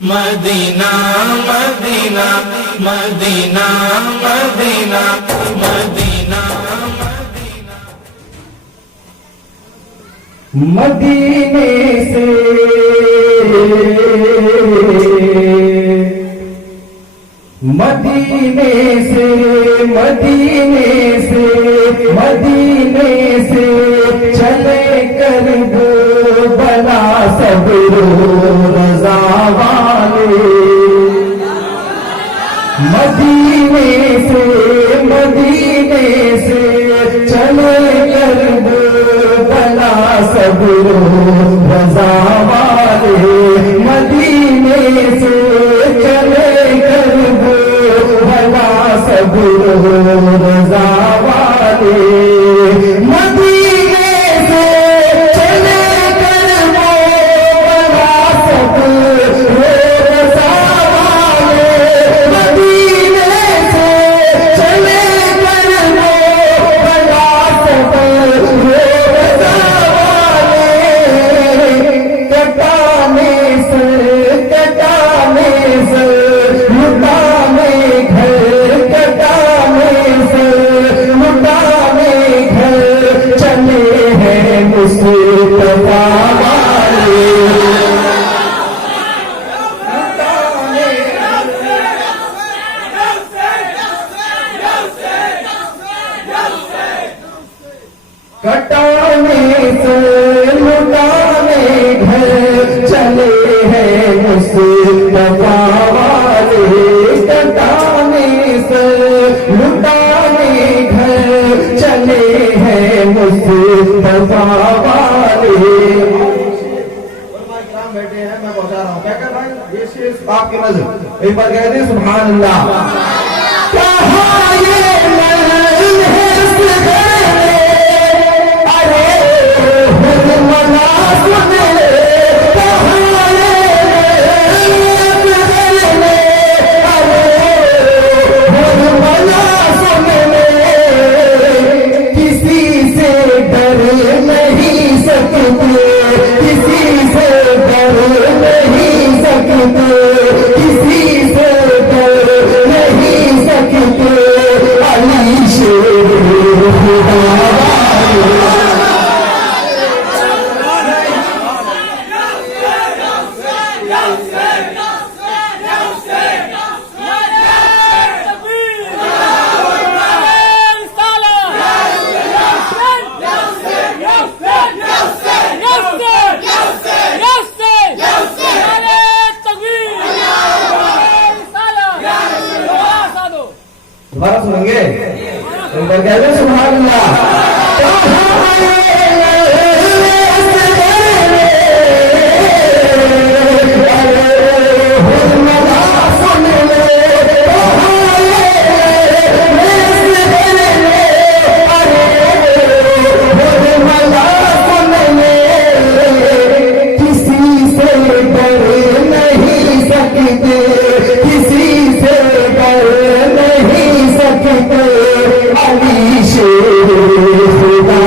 Medina Madina Madina Madina Madina मदीने से मदीने से मदीने से मदीने से चले कर दो बना सब रज़ा वाले। मदीने से चले कर दो बना सब रज़ा वाले। मदीने से चले कर दो बना सब रज़ा वाले। मदीने से चले कर दो बना सब रज़ा वाले। मदीने से चले कर दो बना सब रज़ा वाले। कटाने से लुटाने घर, कटाने से लुटाने घर चले हैं मुस्तफा वाले। कटाने से लुटाने घर चले हैं मुस्तफा वाले। कटाने से लुटाने घर चले हैं मुस्तफा वाले। बैठे हैं, मैं बता रहा हूँ क्या कर रहा है ये शेर आपकी नजर। एक बार कह दे सुभान अल्लाह। कहाँ ये महल है सजने, अरे हुरमला सुने। कहाँ ये महल है सजने, अरे हुरमला सुने। किसी से डर नहीं सकते, किसी से डर नहीं सकते, किसी से डर नहीं सकते। अली शेर खुदा दोबारा सुनेंगे। एक बार कह दो सुभान अल्लाह। किसी से डर नहीं सकते, किसी से डर नहीं सकते। अली शेर खुदा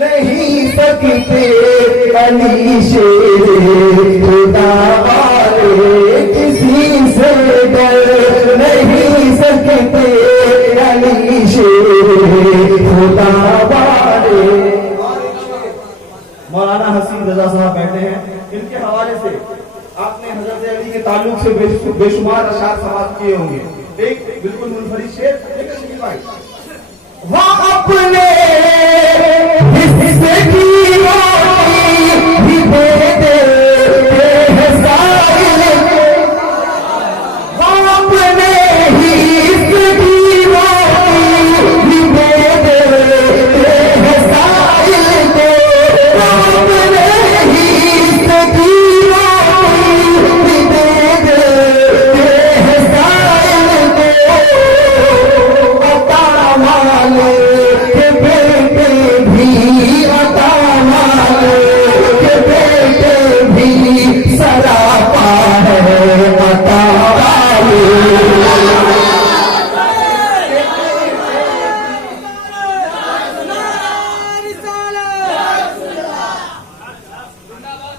नहीं सकते, अली शेर खुदा वाले। किसी से डर नहीं सकते, अली शेर खुदा वाले। मौलाना हसीन रजा साहब बैठे हैं, इनके हवाले से आपने हजरत अली के ताल्लुक से बेशुमार अशार समाप्त किए होंगे। एक बिल्कुल मुनफरिद शेर भाई। वहाँ अपने हिस्से की रोटी भी दे देते हैं साहिल को। वहाँ अपने हिस्से की रोटी भी दे देते हैं साहिल को। वहाँ अपने हिस्से की रोटी भी दे देते हैं साहिल को। अता वाले के बेटे भी अता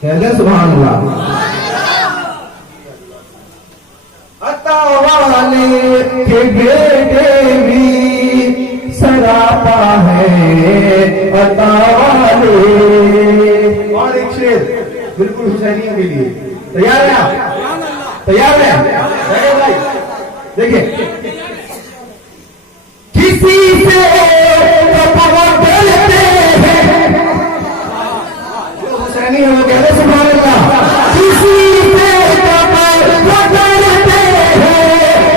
कहते हैं सुभान अल्लाह। अता वाले के बेटे भी सरापा है अता वाले। और एक शेर बिल्कुल हुसैनियों के लिए। तैयार है आप? तैयार है भाई? देखिए, किसी से डरते हैं जो हुसैनी है वो कहते सुभान अल्लाह। किसी से डरते हैं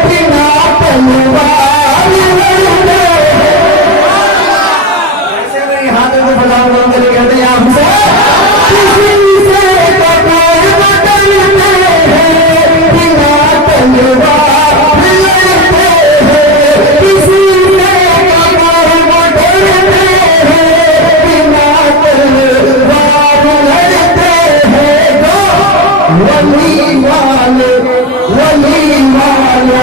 बिना तलवार लड़ते हैं। ऐसे नहीं हाथ में फलाम कहते हैं आप से। किसी से डरते हैं बिना तलवार लड़ते हैं। किसी वली वाले वली वाले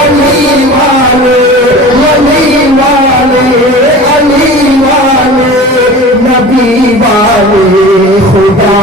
अली वाले वली वाले अली वाले नबी वाले खुदा